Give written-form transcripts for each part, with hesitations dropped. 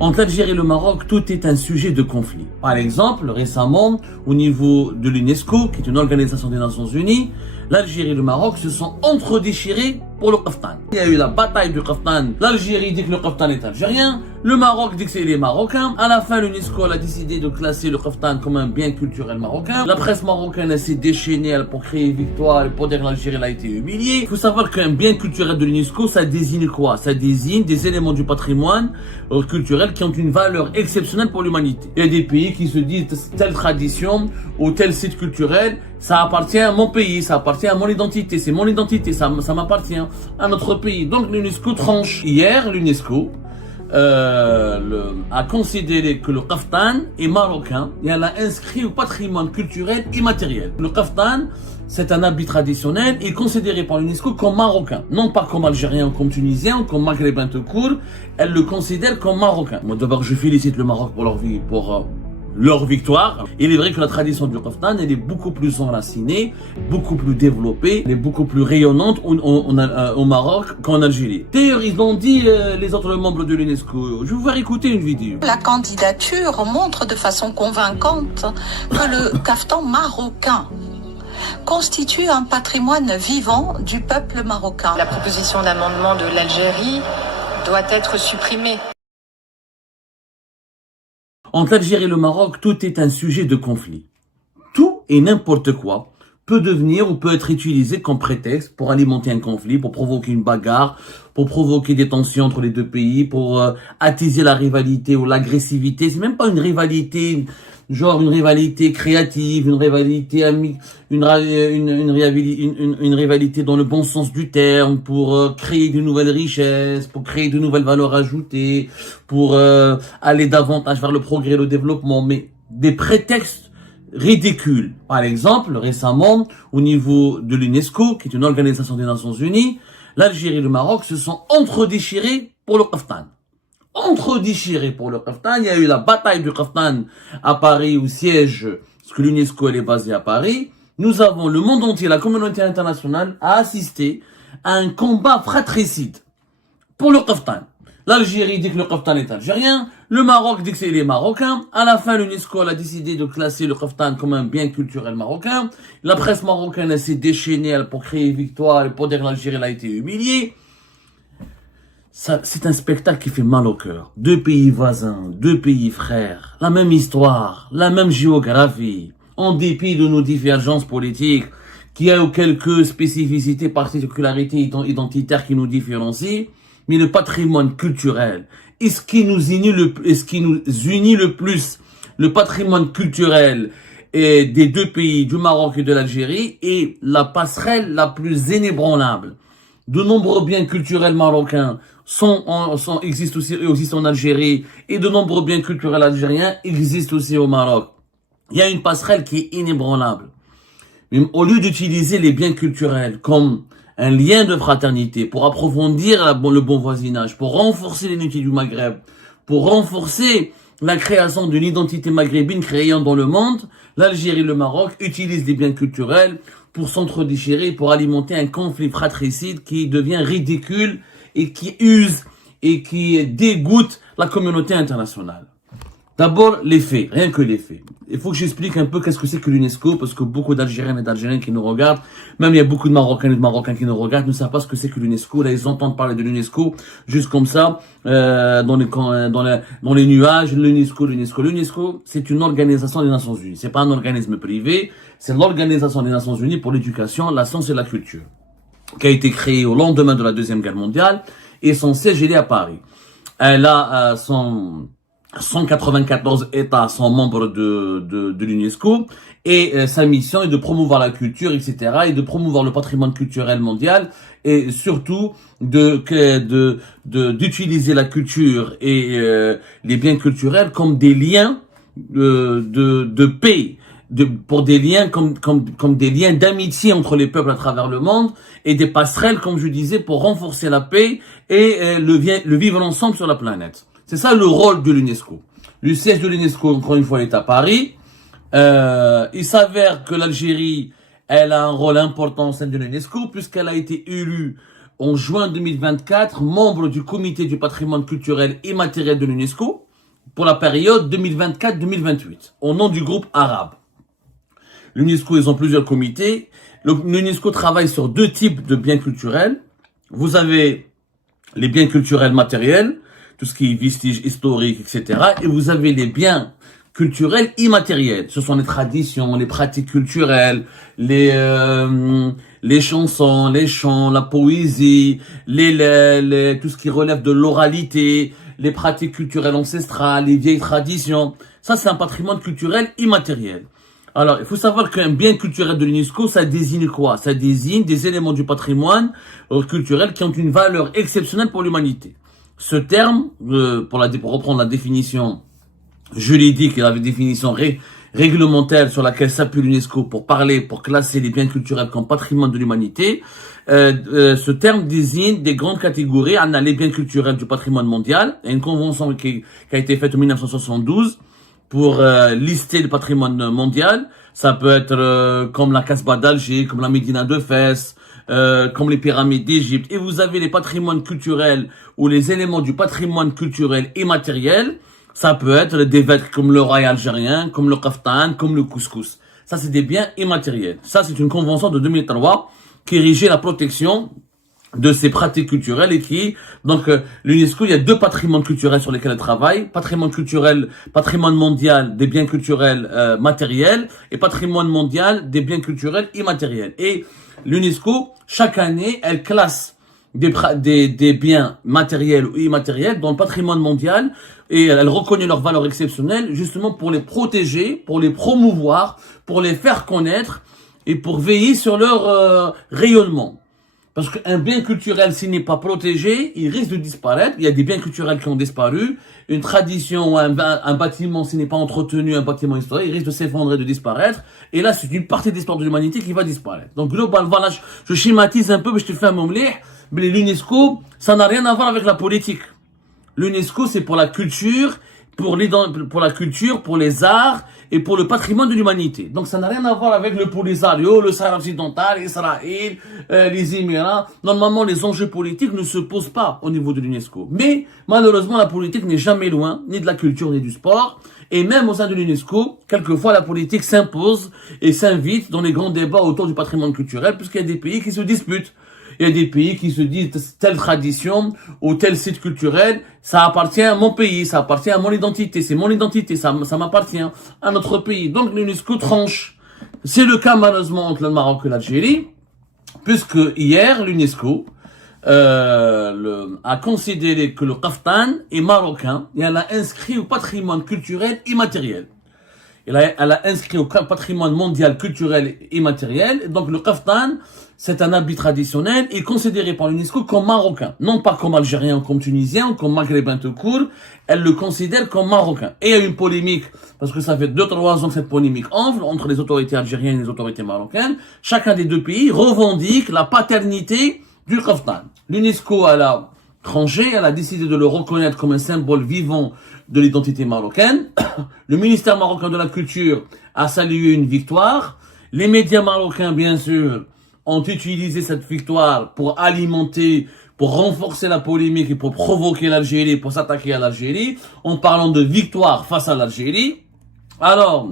Entre l'Algérie et le Maroc, tout est un sujet de conflit. Par exemple, récemment, au niveau de l'UNESCO, qui est une organisation des Nations Unies, l'Algérie et le Maroc se sont entre-déchirés pour le Kaftan. Il y a eu la bataille du Kaftan. L'Algérie dit que le Kaftan est algérien. Le Maroc dit que c'est les Marocains. À la fin, l'UNESCO a décidé de classer le Kaftan comme un bien culturel marocain. La presse marocaine s'est déchaînée pour créer victoire et pour dire que l'Algérie a été humiliée. Il faut savoir qu'un bien culturel de l'UNESCO, ça désigne quoi? Ça désigne des éléments du patrimoine culturel qui ont une valeur exceptionnelle pour l'humanité. Il y a des pays qui se disent telle tradition ou tel site culturel, ça appartient à mon pays, ça appartient à mon identité, c'est mon identité, ça m'appartient à notre pays. Donc l'UNESCO tranche. Hier, l'UNESCO a considéré que le Kaftan est marocain et elle l'a inscrit au patrimoine culturel immatériel. Le Kaftan, c'est un habit traditionnel et considéré par l'UNESCO comme marocain. Non pas comme algérien ou comme tunisien ou comme maghrébin tout court, elle le considère comme marocain. Moi d'abord je félicite le Maroc pour leur victoire. Il est vrai que la tradition du Kaftan, elle est beaucoup plus enracinée, beaucoup plus développée, elle est beaucoup plus rayonnante au Maroc qu'en Algérie. D'ailleurs, ils l'ont dit les autres membres de l'UNESCO. Je vais vous faire écouter une vidéo. La candidature montre de façon convaincante que le kaftan marocain constitue un patrimoine vivant du peuple marocain. La proposition d'amendement de l'Algérie doit être supprimée. Entre l'Algérie et le Maroc, tout est un sujet de conflit. Tout et n'importe quoi peut devenir ou peut être utilisé comme prétexte pour alimenter un conflit, pour provoquer une bagarre, pour provoquer des tensions entre les deux pays, pour attiser la rivalité ou l'agressivité. C'est même pas une rivalité, genre une rivalité créative, une rivalité amie, une rivalité dans le bon sens du terme, pour créer de nouvelles richesses, pour créer de nouvelles valeurs ajoutées, pour aller davantage vers le progrès et le développement, mais des prétextes ridicules. Par exemple, récemment, au niveau de l'UNESCO, qui est une organisation des Nations Unies, l'Algérie et le Maroc se sont entre-déchirés pour le Kaftan. Entre-déchirés pour le Kaftan. Il y a eu la bataille du Kaftan à Paris au siège, parce que l'UNESCO elle est basée à Paris. Nous avons le monde entier, la communauté internationale a assisté à un combat fratricide pour le Kaftan. L'Algérie dit que le Kaftan est algérien, le Maroc dit que c'est les Marocains. À la fin, l'UNESCO a décidé de classer le Kaftan comme un bien culturel marocain. La presse marocaine s'est déchaînée pour créer victoire et pour dire que l'Algérie a été humiliée. C'est un spectacle qui fait mal au cœur. Deux pays voisins, deux pays frères, la même histoire, la même géographie, en dépit de nos divergences politiques, qui a quelques spécificités, particularités identitaires qui nous différencient, mais le patrimoine culturel, et ce qui nous unit le plus, le patrimoine culturel des deux pays, du Maroc et de l'Algérie, est la passerelle la plus inébranlable. De nombreux biens culturels marocains existent aussi en Algérie, et de nombreux biens culturels algériens existent aussi au Maroc. Il y a une passerelle qui est inébranlable. Mais au lieu d'utiliser les biens culturels comme un lien de fraternité pour approfondir le bon voisinage, pour renforcer l'unité du Maghreb, pour renforcer la création d'une identité maghrébine créant dans le monde, l'Algérie et le Maroc utilisent des biens culturels pour s'entre-déchirer, pour alimenter un conflit fratricide qui devient ridicule et qui use et qui dégoûte la communauté internationale. D'abord, les faits, rien que les faits. Il faut que j'explique un peu qu'est-ce que c'est que l'UNESCO, parce que beaucoup d'Algériennes et d'Algériens qui nous regardent, même il y a beaucoup de Marocains et de Marocains qui nous regardent, ne savent pas ce que c'est que l'UNESCO. Là, ils entendent parler de l'UNESCO, juste comme ça, dans les nuages, l'UNESCO, c'est une organisation des Nations Unies. C'est pas un organisme privé, c'est l'organisation des Nations Unies pour l'éducation, la science et la culture, qui a été créée au lendemain de la Deuxième Guerre mondiale, et son siège, il est à Paris. Elle a 194 États sont membres de l'UNESCO et sa mission est de promouvoir la culture, etc. et de promouvoir le patrimoine culturel mondial et surtout d'utiliser la culture et les biens culturels comme des liens de paix, pour des liens comme des liens d'amitié entre les peuples à travers le monde et des passerelles, comme je disais, pour renforcer la paix et le vivre ensemble sur la planète. C'est ça le rôle de l'UNESCO. Le siège de l'UNESCO, encore une fois, est à Paris. Il s'avère que l'Algérie, elle a un rôle important au sein de l'UNESCO puisqu'elle a été élue en juin 2024 membre du comité du patrimoine culturel immatériel de l'UNESCO. pour la période 2024-2028, au nom du groupe arabe. L'UNESCO, ils ont plusieurs comités. L'UNESCO travaille sur deux types de biens culturels. Vous avez les biens culturels matériels, tout ce qui est vestiges historiques, etc. Et vous avez les biens culturels immatériels. Ce sont les traditions, les pratiques culturelles, les chansons, les chants, la poésie, tout ce qui relève de l'oralité, les pratiques culturelles ancestrales, les vieilles traditions. Ça, c'est un patrimoine culturel immatériel. Alors, il faut savoir qu'un bien culturel de l'UNESCO, ça désigne quoi? Ça désigne des éléments du patrimoine culturel qui ont une valeur exceptionnelle pour l'humanité. Ce terme, pour reprendre la définition juridique et la définition réglementaire sur laquelle s'appuie l'UNESCO pour classer les biens culturels comme patrimoine de l'humanité, ce terme désigne des grandes catégories. On a les biens culturels du patrimoine mondial. Il y a une convention qui a été faite en 1972 pour lister le patrimoine mondial. Ça peut être comme la Casbah d'Alger, comme la Médina de Fès, comme les pyramides d'Égypte. Et vous avez les patrimoines culturels ou les éléments du patrimoine culturel immatériel. Ça peut être des vêtements comme le rail algérien, comme le kaftan, comme le couscous. Ça, c'est des biens immatériels. Ça, c'est une convention de 2003 qui régie la protection de ces pratiques culturelles et l'UNESCO, il y a deux patrimoines culturels sur lesquels elle travaille. Patrimoine culturel, patrimoine mondial des biens culturels matériels et patrimoine mondial des biens culturels immatériels. Et l'UNESCO, chaque année, elle classe des biens matériels ou immatériels dans le patrimoine mondial et elle reconnaît leur valeur exceptionnelle justement pour les protéger, pour les promouvoir, pour les faire connaître et pour veiller sur leur rayonnement. Parce qu'un bien culturel, s'il n'est pas protégé, il risque de disparaître. Il y a des biens culturels qui ont disparu. Une tradition, un bâtiment, s'il n'est pas entretenu, un bâtiment historique, il risque de s'effondrer, de disparaître. Et là, c'est une partie de l'histoire de l'humanité qui va disparaître. Donc, globalement, voilà, je schématise un peu, mais je te fais un omelette. Mais l'UNESCO, ça n'a rien à voir avec la politique. L'UNESCO, c'est pour la culture, pour les arts et pour le patrimoine de l'humanité. Donc ça n'a rien à voir avec le Polisario, le Sahara occidental, Israël, les Émirats. Normalement, les enjeux politiques ne se posent pas au niveau de l'UNESCO. Mais malheureusement, la politique n'est jamais loin, ni de la culture, ni du sport. Et même au sein de l'UNESCO, quelquefois la politique s'impose et s'invite dans les grands débats autour du patrimoine culturel, puisqu'il y a des pays qui se disputent. Il y a des pays qui se disent telle tradition ou tel site culturel, ça appartient à mon pays, ça appartient à mon identité, c'est mon identité, ça m'appartient à notre pays. Donc l'UNESCO tranche. C'est le cas malheureusement entre le Maroc et l'Algérie, puisque hier l'UNESCO a considéré que le kaftan est marocain et elle l'a inscrit au patrimoine culturel immatériel. Elle a inscrit au patrimoine mondial culturel immatériel. Donc le kaftan, c'est un habit traditionnel et considéré par l'UNESCO comme marocain. Non pas comme algérien ou comme tunisien ou comme maghrébin tout court. Elle le considère comme marocain. Et il y a une polémique, parce que ça fait 2-3 ans que cette polémique enfle entre les autorités algériennes et les autorités marocaines. Chacun des deux pays revendique la paternité du kaftan. L'UNESCO, elle a tranché, elle a décidé de le reconnaître comme un symbole vivant de l'identité marocaine. Le ministère marocain de la Culture a salué une victoire. Les médias marocains, bien sûr, ont utilisé cette victoire pour alimenter, pour renforcer la polémique et pour provoquer l'Algérie, pour s'attaquer à l'Algérie, en parlant de victoire face à l'Algérie. Alors,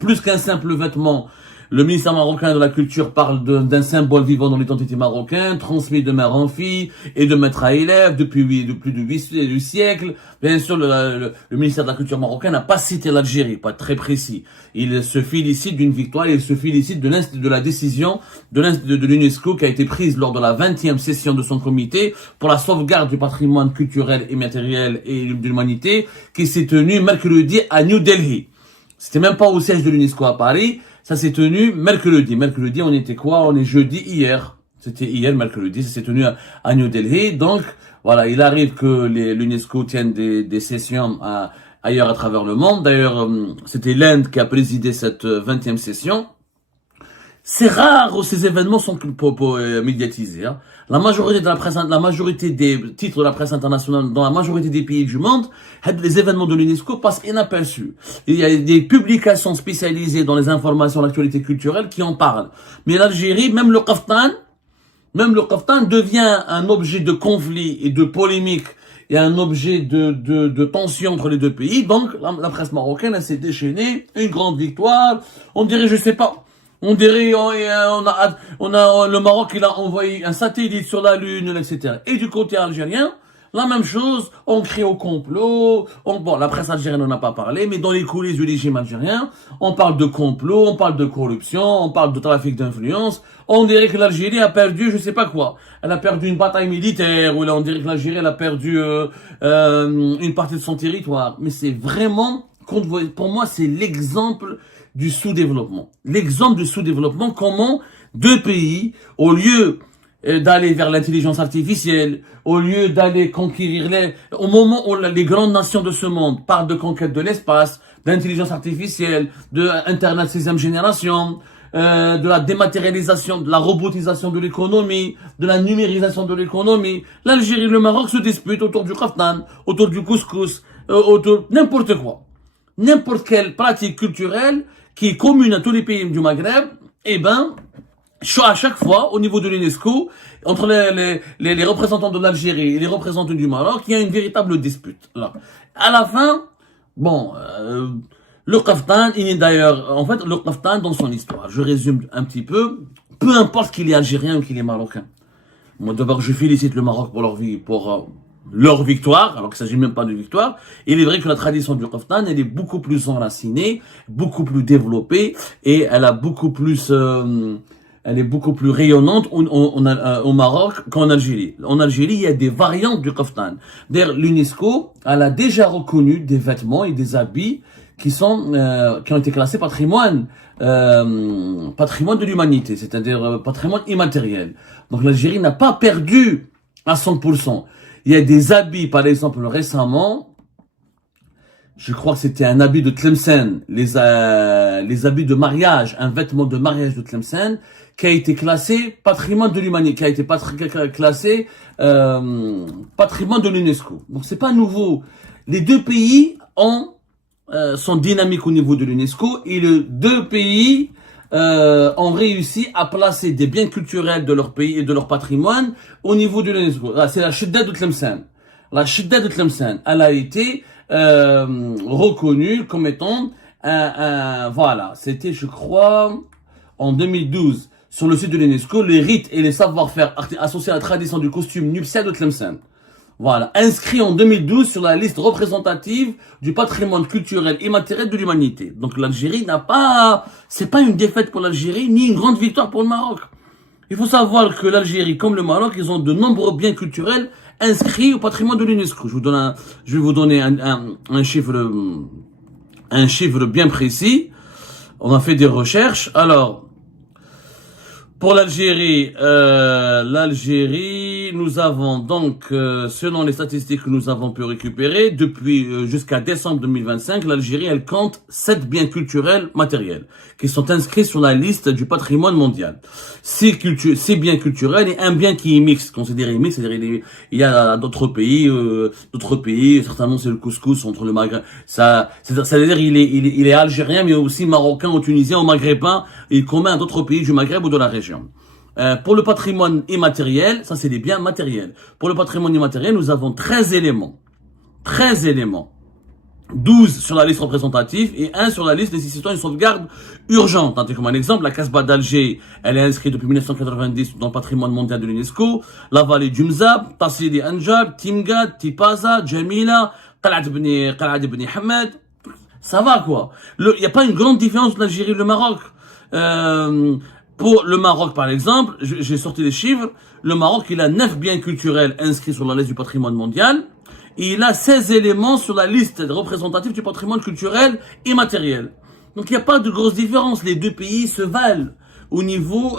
plus qu'un simple vêtement, le ministère marocain de la Culture parle d'un symbole vivant dans l'identité marocaine, transmis de mère en fille et de maître à élève depuis plus de 8 siècles. Bien sûr, le ministère de la Culture marocain n'a pas cité l'Algérie, pas très précis. Il se félicite d'une victoire, il se félicite de la décision de l'UNESCO qui a été prise lors de la 20e session de son comité pour la sauvegarde du patrimoine culturel et matériel et de l'humanité qui s'est tenue mercredi à New Delhi. C'était même pas au siège de l'UNESCO à Paris. Ça s'est tenu mercredi. Mercredi, on était quoi? On est jeudi hier. C'était hier, mercredi. Ça s'est tenu à New Delhi. Donc, voilà, il arrive que l'UNESCO tienne des sessions ailleurs à travers le monde. D'ailleurs, c'était l'Inde qui a présidé cette 20e session. C'est rare où ces événements sont médiatisés. Hein. La majorité des titres de la presse internationale dans la majorité des pays du monde, les événements de l'UNESCO passent inaperçus. Il y a des publications spécialisées dans les informations d'actualité culturelle qui en parlent. Mais l'Algérie, même le kaftan devient un objet de conflit et de polémique il y a un objet de tension entre les deux pays. Donc, la presse marocaine, elle s'est déchaînée, une grande victoire. On dirait, je sais pas, on dirait, le Maroc, il a envoyé un satellite sur la Lune, etc. Et du côté algérien, la même chose, on crie au complot, bon, la presse algérienne n'en a pas parlé, mais dans les coulisses du régime algérien, on parle de complot, on parle de corruption, on parle de trafic d'influence, on dirait que l'Algérie a perdu je sais pas quoi. Elle a perdu une bataille militaire, ou là on dirait que l'Algérie elle a perdu une partie de son territoire. Mais c'est vraiment, pour moi, c'est l'exemple du sous-développement. L'exemple du sous-développement, comment deux pays, au lieu d'aller vers l'intelligence artificielle, au lieu d'aller conquérir au moment où les grandes nations de ce monde parlent de conquête de l'espace, d'intelligence artificielle, de Internet 6e génération, de la dématérialisation, de la robotisation de l'économie, de la numérisation de l'économie, l'Algérie et le Maroc se disputent autour du kaftan, autour du couscous, autour n'importe quoi. N'importe quelle pratique culturelle qui est commune à tous les pays du Maghreb, eh ben, à chaque fois, au niveau de l'UNESCO, entre les représentants de l'Algérie et les représentants du Maroc, il y a une véritable dispute. Là. À la fin, bon, le kaftan, il est d'ailleurs, en fait, le kaftan dans son histoire, je résume un petit peu importe qu'il est algérien ou qu'il est marocain. Moi, d'abord, je félicite le Maroc pour leur victoire, alors qu'il ne s'agit même pas de victoire. Il est vrai que la tradition du kaftan, elle est beaucoup plus enracinée, beaucoup plus développée, et elle a beaucoup plus, elle est beaucoup plus rayonnante au Maroc qu'en Algérie. En Algérie, il y a des variantes du kaftan. D'ailleurs, l'UNESCO, elle a déjà reconnu des vêtements et des habits qui ont été classés patrimoine de l'humanité, c'est-à-dire patrimoine immatériel. Donc l'Algérie n'a pas perdu à 100%. Il y a des habits, par exemple, récemment, je crois que c'était un habit de Tlemcen, les habits de mariage, un vêtement de mariage de Tlemcen, qui a été classé patrimoine de l'humanité, qui a été classé patrimoine de l'UNESCO. Donc c'est pas nouveau. Les deux pays sont dynamiques au niveau de l'UNESCO et les deux pays ont réussi à placer des biens culturels de leur pays et de leur patrimoine au niveau de l'UNESCO. C'est la Chedda de Tlemcen. La Chedda de Tlemcen, elle a été reconnue comme étant voilà, c'était je crois en 2012 sur le site de l'UNESCO, les rites et les savoir-faire associés à la tradition du costume nuptial de Tlemcen. Voilà, inscrit en 2012 sur la liste représentative du patrimoine culturel immatériel de l'humanité. Donc l'Algérie c'est pas une défaite pour l'Algérie, ni une grande victoire pour le Maroc. Il faut savoir que l'Algérie, comme le Maroc, ils ont de nombreux biens culturels inscrits au patrimoine de l'UNESCO. Je vais vous donner un chiffre bien précis. On a fait des recherches. Alors, pour l'Algérie, nous avons donc, selon les statistiques que nous avons pu récupérer, depuis jusqu'à décembre 2025, l'Algérie, elle compte 7 biens culturels matériels qui sont inscrits sur la liste du patrimoine mondial. 6 biens culturels et un bien qui est mixte, considéré mixte, c'est-à-dire il y a d'autres pays, certainement c'est le couscous entre le Maghreb, c'est-à-dire il est algérien mais aussi marocain ou tunisien ou maghrébin, et commun à d'autres pays du Maghreb ou de la région. Pour le patrimoine immatériel, ça c'est des biens matériels. Pour le patrimoine immatériel, nous avons 13 éléments. 13 éléments. 12 sur la liste représentative et 1 sur la liste nécessitant une sauvegarde urgente. Tandis comme un exemple, la Casbah d'Alger, elle est inscrite depuis 1990 dans le patrimoine mondial de l'UNESCO. La vallée du Mzab, Tassidi Anjar, Timgad, Tipaza, Jamila, Qal'ad ibn Hamad. Ça va quoi. Il n'y a pas une grande différence entre l'Algérie et le Maroc. Pour le Maroc, par exemple, j'ai sorti les chiffres. Le Maroc, il a 9 biens culturels inscrits sur la liste du patrimoine mondial. Et il a 16 éléments sur la liste représentative du patrimoine culturel immatériel. Donc il n'y a pas de grosse différence. Les deux pays se valent au niveau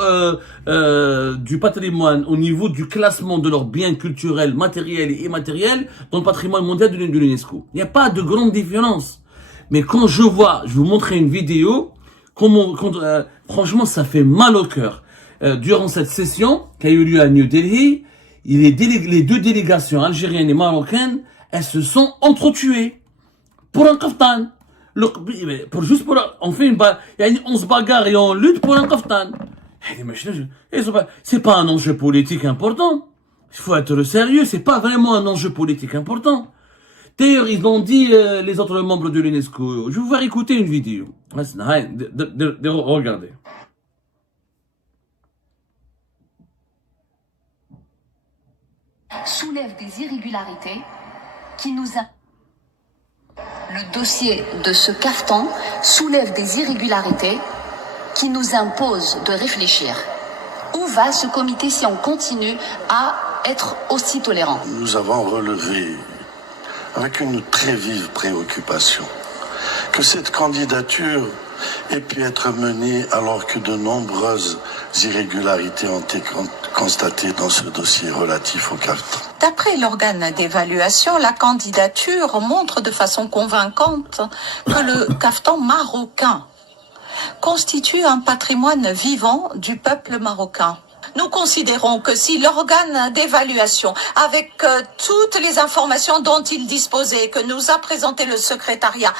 du patrimoine, au niveau du classement de leurs biens culturels matériels et immatériels dans le patrimoine mondial de l'UNESCO. Il n'y a pas de grande différence. Mais quand je vais vous montrer une vidéo, franchement, ça fait mal au cœur. Durant cette session qui a eu lieu à New Delhi, les deux délégations algériennes et marocaines, elles se sont entretuées pour un kaftan. On se bagarre et on lutte pour un kaftan. C'est pas un enjeu politique important. Il faut être sérieux, c'est pas vraiment un enjeu politique important. D'ailleurs, ils l'ont dit les autres membres de l'UNESCO. Je vais vous faire écouter une vidéo. Regardez. Soulève des irrégularités qui nous a... Le dossier de ce caftan soulève des irrégularités qui nous imposent de réfléchir. Où va ce comité si on continue à être aussi tolérant? Nous avons relevé avec une très vive préoccupation que cette candidature ait pu être menée alors que de nombreuses irrégularités ont été constatées dans ce dossier relatif au caftan. D'après l'organe d'évaluation, la candidature montre de façon convaincante que le caftan marocain constitue un patrimoine vivant du peuple marocain. Nous considérons que si l'organe d'évaluation, avec toutes les informations dont il disposait, que nous a présenté le secrétariat,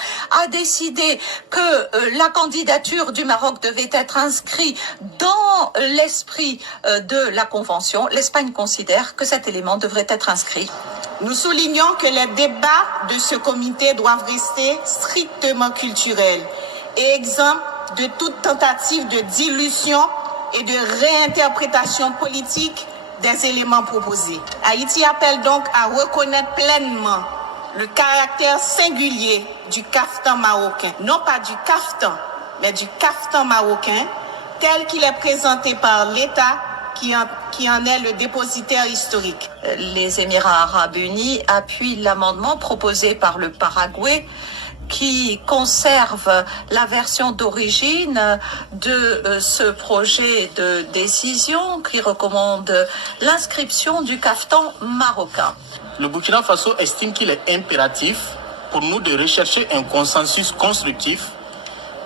a décidé que la candidature du Maroc devait être inscrite dans l'esprit de la Convention, l'Espagne considère que cet élément devrait être inscrit. Nous soulignons que les débats de ce comité doivent rester strictement culturels et exempts de toute tentative de dilution et de réinterprétation politique des éléments proposés. Haïti appelle donc à reconnaître pleinement le caractère singulier du caftan marocain. Non pas du caftan, mais du caftan marocain, tel qu'il est présenté par l'État qui en est le dépositaire historique. Les Émirats arabes unis appuient l'amendement proposé par le Paraguay qui conserve la version d'origine de ce projet de décision qui recommande l'inscription du caftan marocain. Le Burkina Faso estime qu'il est impératif pour nous de rechercher un consensus constructif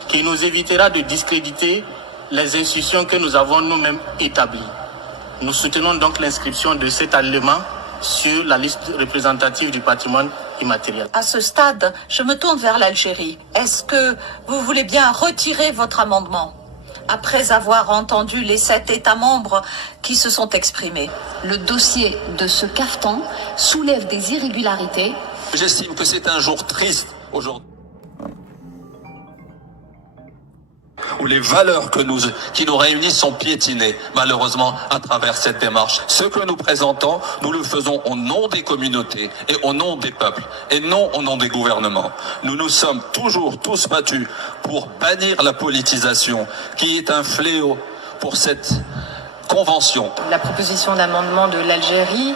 qui nous évitera de discréditer les institutions que nous avons nous-mêmes établies. Nous soutenons donc l'inscription de cet élément sur la liste représentative du patrimoine immatériel. À ce stade, je me tourne vers l'Algérie. Est-ce que vous voulez bien retirer votre amendement après avoir entendu les 7 États membres qui se sont exprimés? Le dossier de ce caftan soulève des irrégularités. J'estime que c'est un jour triste aujourd'hui, où les valeurs qui nous réunissent sont piétinées, malheureusement, à travers cette démarche. Ce que nous présentons, nous le faisons au nom des communautés et au nom des peuples, et non au nom des gouvernements. Nous nous sommes toujours tous battus pour bannir la politisation, qui est un fléau pour cette convention. La proposition d'amendement de l'Algérie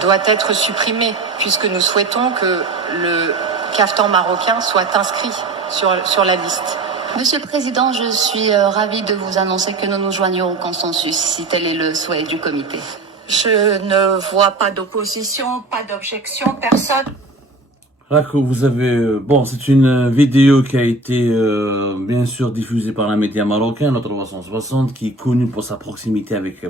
doit être supprimée, puisque nous souhaitons que le caftan marocain soit inscrit sur la liste. Monsieur le Président, je suis ravie de vous annoncer que nous nous joignons au consensus, si tel est le souhait du comité. Je ne vois pas d'opposition, pas d'objection, personne. Là que vous avez... bon, c'est une vidéo qui a été bien sûr diffusée par un média marocain, le 360, qui est connu pour sa proximité avec...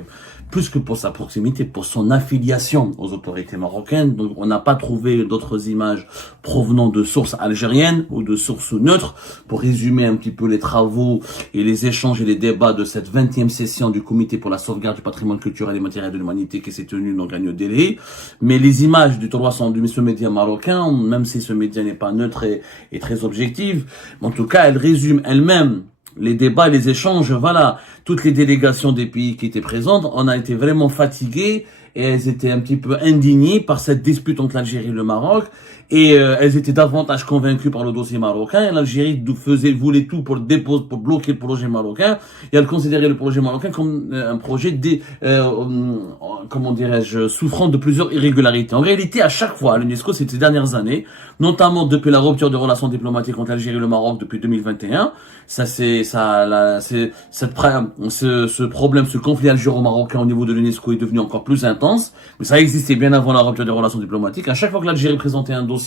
plus que pour sa proximité, pour son affiliation aux autorités marocaines. Donc on n'a pas trouvé d'autres images provenant de sources algériennes ou de sources neutres pour résumer un petit peu les travaux et les échanges et les débats de cette 20e session du comité pour la sauvegarde du patrimoine culturel et matériel de l'humanité qui s'est tenue dans Gagno Delhi. Mais les images du 360 de ce média marocain, même si ce média n'est pas neutre et très objectif, en tout cas elle résume elle-même les débats, les échanges, voilà, toutes les délégations des pays qui étaient présentes, on a été vraiment fatigués et elles étaient un petit peu indignées par cette dispute entre l'Algérie et le Maroc et elles étaient davantage convaincues par le dossier marocain et l'Algérie voulait tout pour bloquer le projet marocain et elle considérait le projet marocain comme un projet comment dirais-je, souffrant de plusieurs irrégularités. En réalité, à chaque fois, à l'UNESCO, ces dernières années, notamment depuis la rupture de relations diplomatiques entre l'Algérie et le Maroc depuis 2021, ce problème, ce conflit algéro-marocain au niveau de l'UNESCO est devenu encore plus intense, mais ça existait bien avant la rupture des relations diplomatiques. À chaque fois que l'Algérie présentait un dossier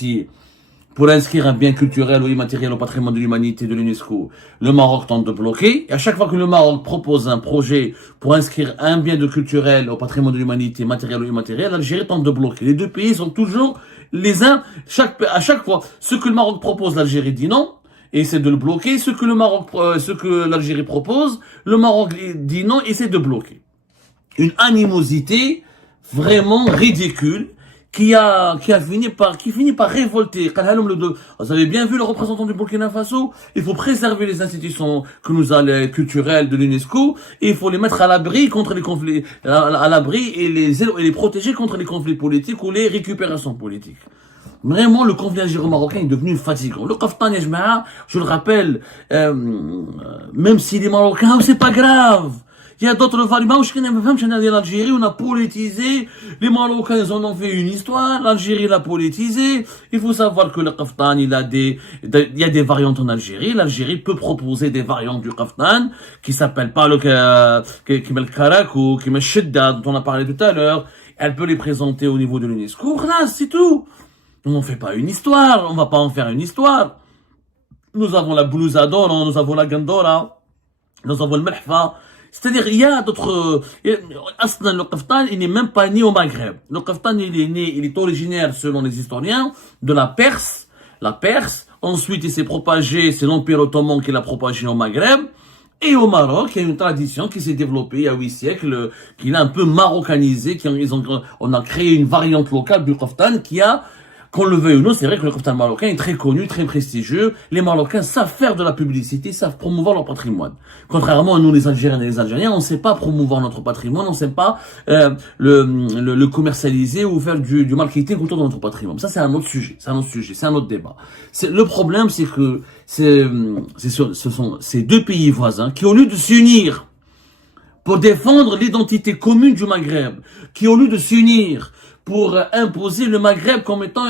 pour inscrire un bien culturel ou immatériel au patrimoine de l'humanité de l'UNESCO, le Maroc tente de bloquer. Et à chaque fois que le Maroc propose un projet pour inscrire un bien de culturel au patrimoine de l'humanité, matériel ou immatériel, l'Algérie tente de bloquer. Les deux pays sont toujours les uns, à chaque fois, ce que le Maroc propose, l'Algérie dit non, et essaie de le bloquer. Ce que l'Algérie propose, le Maroc dit non, essaie de bloquer. Une animosité vraiment ridicule, qui finit par révolter. Vous avez bien vu le représentant du Burkina Faso. Il faut préserver les institutions culturelles de l'UNESCO et il faut les mettre à l'abri contre les conflits, à l'abri et les protéger contre les conflits politiques ou les récupérations politiques. Vraiment, le conflit algéro-marocain est devenu fatigant. Le Kaftan ya Jama'a, je le rappelle, même s'il est marocain, c'est pas grave. Il y a d'autres variantes. L'Algérie, on a politisé. Les Marocains, ils en ont fait une histoire. L'Algérie l'a politisé. Il faut savoir que le Kaftan, il y a des variantes en Algérie. L'Algérie peut proposer des variantes du Kaftan qui s'appellent pas le Karak ou qui me Shidda, dont on a parlé tout à l'heure. Elle peut les présenter au niveau de l'UNESCO. Voilà, c'est tout. On n'en fait pas une histoire. On va pas en faire une histoire. Nous avons la Blouza d'or, nous avons la Gandora, nous avons le Melhfa. C'est-à-dire, il y a d'autres, Aslan, le Kaftan, il n'est même pas né au Maghreb. Le Kaftan, il est originaire, selon les historiens, de la Perse. La Perse. Ensuite, il s'est propagé, c'est l'Empire ottoman qui l'a propagé au Maghreb. Et au Maroc, il y a une tradition qui s'est développée il y a 8 siècles, qui l'a un peu marocanisé, on a créé une variante locale du Kaftan qui a, qu'on le veuille ou non, c'est vrai que le Kaftan marocain est très connu, très prestigieux. Les Marocains savent faire de la publicité, savent promouvoir leur patrimoine. Contrairement à nous, les Algériens et les Algériens, on ne sait pas promouvoir notre patrimoine, on ne sait pas le commercialiser ou faire du marketing autour de notre patrimoine. Ça, c'est un autre sujet, c'est un autre débat. Le problème, c'est que ce sont ces deux pays voisins qui, au lieu de s'unir pour défendre l'identité commune du Maghreb, qui, au lieu de s'unir pour imposer le Maghreb comme étant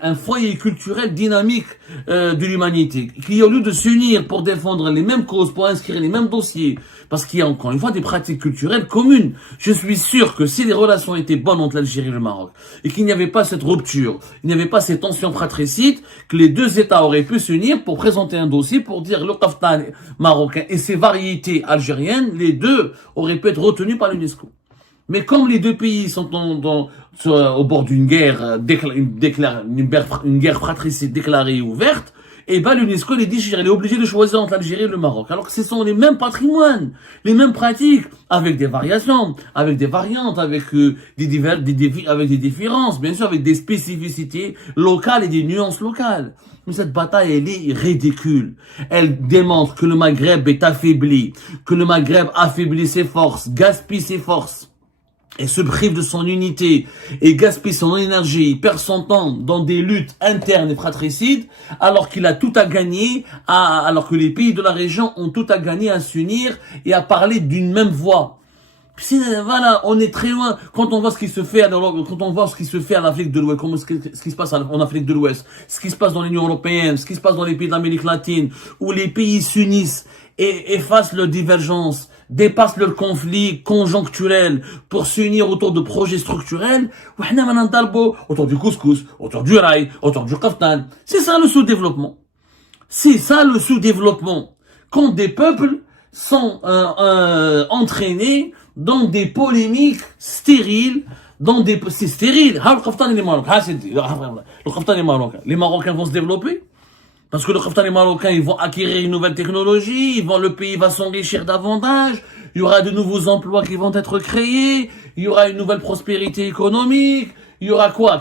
un foyer culturel dynamique de l'humanité, qui au lieu de s'unir pour défendre les mêmes causes, pour inscrire les mêmes dossiers, parce qu'il y a encore une fois des pratiques culturelles communes. Je suis sûr que si les relations étaient bonnes entre l'Algérie et le Maroc, et qu'il n'y avait pas cette rupture, il n'y avait pas ces tensions fratricides, que les deux États auraient pu s'unir pour présenter un dossier pour dire le Kaftan marocain et ses variétés algériennes, les deux auraient pu être retenus par l'UNESCO. Mais comme les deux pays sont au bord d'une guerre, une guerre fratricide déclarée et ouverte, et ben l'UNESCO les déchire, elle est obligée de choisir entre l'Algérie et le Maroc. Alors que ce sont les mêmes patrimoines, les mêmes pratiques, avec des variations, avec des variantes, avec avec des différences, bien sûr, avec des spécificités locales et des nuances locales. Mais cette bataille, elle est ridicule. Elle démontre que le Maghreb est affaibli, que le Maghreb affaiblit ses forces, gaspille ses forces, et se prive de son unité, et gaspille son énergie, perd son temps dans des luttes internes et fratricides, alors qu'il a tout à gagner, alors que les pays de la région ont tout à gagner à s'unir et à parler d'une même voix. Voilà, on est très loin. Quand on voit ce qui se fait à l'Afrique de l'Ouest, ce qui se passe en Afrique de l'Ouest, ce qui se passe dans l'Union européenne, ce qui se passe dans les pays d'Amérique latine, où les pays s'unissent et effacent leurs divergences, dépassent leurs conflits conjoncturels pour s'unir autour de projets structurels, autour du couscous, autour du rail, autour du kaftan. C'est ça le sous-développement. C'est ça le sous-développement. Quand des peuples sont entraînés dans des polémiques stériles, c'est stérile. Le Kaftan et les Marocains, le Kaftan et les Marocains. Les Marocains vont se développer. Parce que le Kaftan et les Marocains, ils vont acquérir une nouvelle technologie, le pays va s'enrichir davantage, il y aura de nouveaux emplois qui vont être créés, il y aura une nouvelle prospérité économique, il y aura quoi?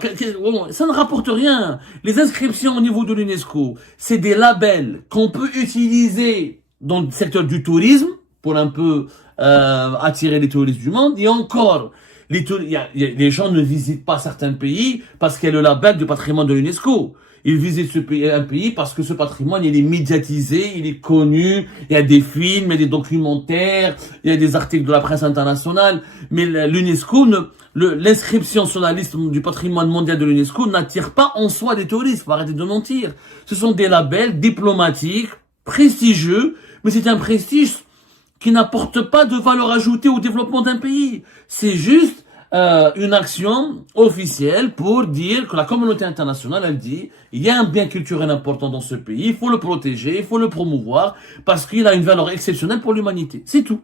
Ça ne rapporte rien. Les inscriptions au niveau de l'UNESCO, c'est des labels qu'on peut utiliser dans le secteur du tourisme, pour un peu attirer les touristes du monde, et encore, les gens ne visitent pas certains pays parce qu'il y a le label du patrimoine de l'UNESCO. Ils visitent un pays parce que ce patrimoine, il est médiatisé, il est connu, il y a des films, il y a des documentaires, il y a des articles de la presse internationale. Mais l'UNESCO, l'inscription sur la liste du patrimoine mondial de l'UNESCO n'attire pas en soi des touristes. Faut arrêter de mentir. Ce sont des labels diplomatiques, prestigieux, mais c'est un prestige qui n'apporte pas de valeur ajoutée au développement d'un pays. C'est juste une action officielle pour dire que la communauté internationale, elle dit, il y a un bien culturel important dans ce pays, il faut le protéger, il faut le promouvoir, parce qu'il a une valeur exceptionnelle pour l'humanité. C'est tout.